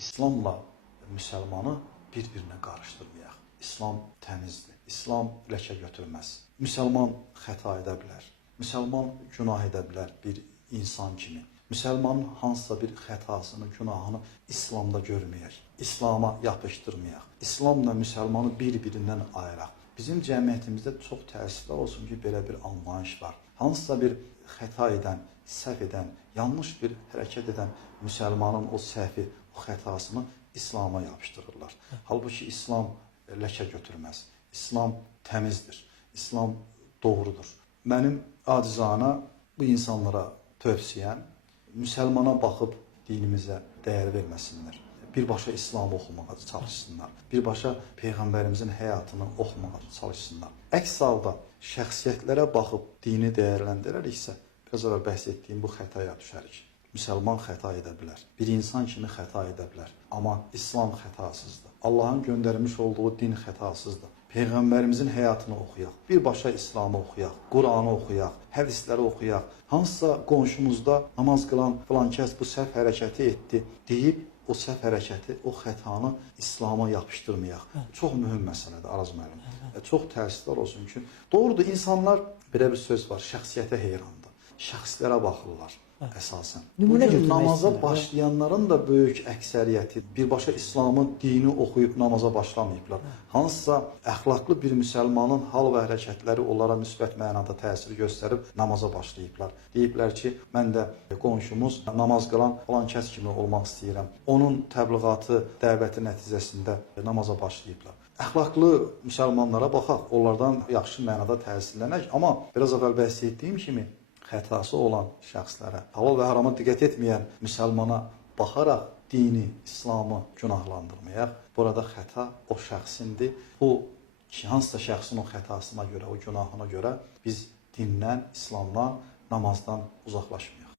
İslamla müsəlmanı bir-birinə qarışdırmayaq. İslam təmizdir. İslam ləkə götürməz. Müsəlman xəta edə bilər. Müsəlman günah edə bilər bir insan kimi. Müsəlmanın hansısa bir xətasını, günahını İslamda görməyək. İslama yapışdırmayaq. İslamla müsəlmanı bir-birindən ayıraq. Bizim cəmiyyətimizdə çox təəssüflər olsun ki, belə bir anlayış var. Hansısa bir xəta edən, səhv edən, yanlış bir hərəkət edən müsəlmanın o səhvi, o xətasını İslama yapışdırırlar. Halbuki İslam ləkə götürməz. İslam təmizdir. İslam doğrudur. Mənim acizana bu insanlara tövsiyəm, müsəlmana baxıb dinimizə dəyər verməsinlər. Birbaşa İslamı oxumağa çalışsınlar. Birbaşa Peyğəmbərimizin həyatını oxumağa çalışsınlar. Əks halda şəxsiyyətlərə baxıb dini dəyərləndirəriksə, biraz əvvəl bəhs etdiyim bu xətaya düşərik. Müsəlman xəta edə bilər. Bir insan kimi xəta edə bilər. Amma İslam xətasızdır. Allahın göndərmiş olduğu din xətasızdır. Peyğəmbərimizin həyatını oxuyaq. Birbaşa İslamı oxuyaq. Quranı oxuyaq. Hədisləri oxuyaq. Hansısa qonşumuzda namaz qılan filan kəs bu səhv hərəkəti etdi deyib o səhv hərəkəti, o xətanı İslama yapışdırmayaq. Çox mühüm məsələdir, Araz müəllim. Çox təəssüflər olsun ki, doğrudur, insanlar belə bir söz var, şəxsiyyətə heyrandır. Şəxslərə baxırlar əsasən. Bugün namaza başlayanların da böyük əksəriyyəti birbaşa İslamın dini oxuyub namaza başlamayıblar. Hansısa əxlaqlı bir müsəlmanın hal və hərəkətləri onlara müsbət mənada təsir göstərib namaza başlayıblar. Deyiblər ki, mən də qonşumuz namaz qılan falan kəs kimi olmaq istəyirəm. Onun təbliğatı, dəvəti nəticəsində namaza başlayıblar. Əxlaqlı müsəlmanlara baxaq, onlardan yaxşı mənada təsirlənək. Amma biraz əvvəl bəhs etdiyim kimi, xətası olan şəxslərə, halal və harama diqqət etməyən müsəlmana baxaraq dini, İslamı günahlandırmayaq. Burada xəta o şəxsindir. Bu, hansısa şəxsin o xətasına görə, o günahına görə biz dindən, İslamdan, namazdan uzaqlaşmayaq.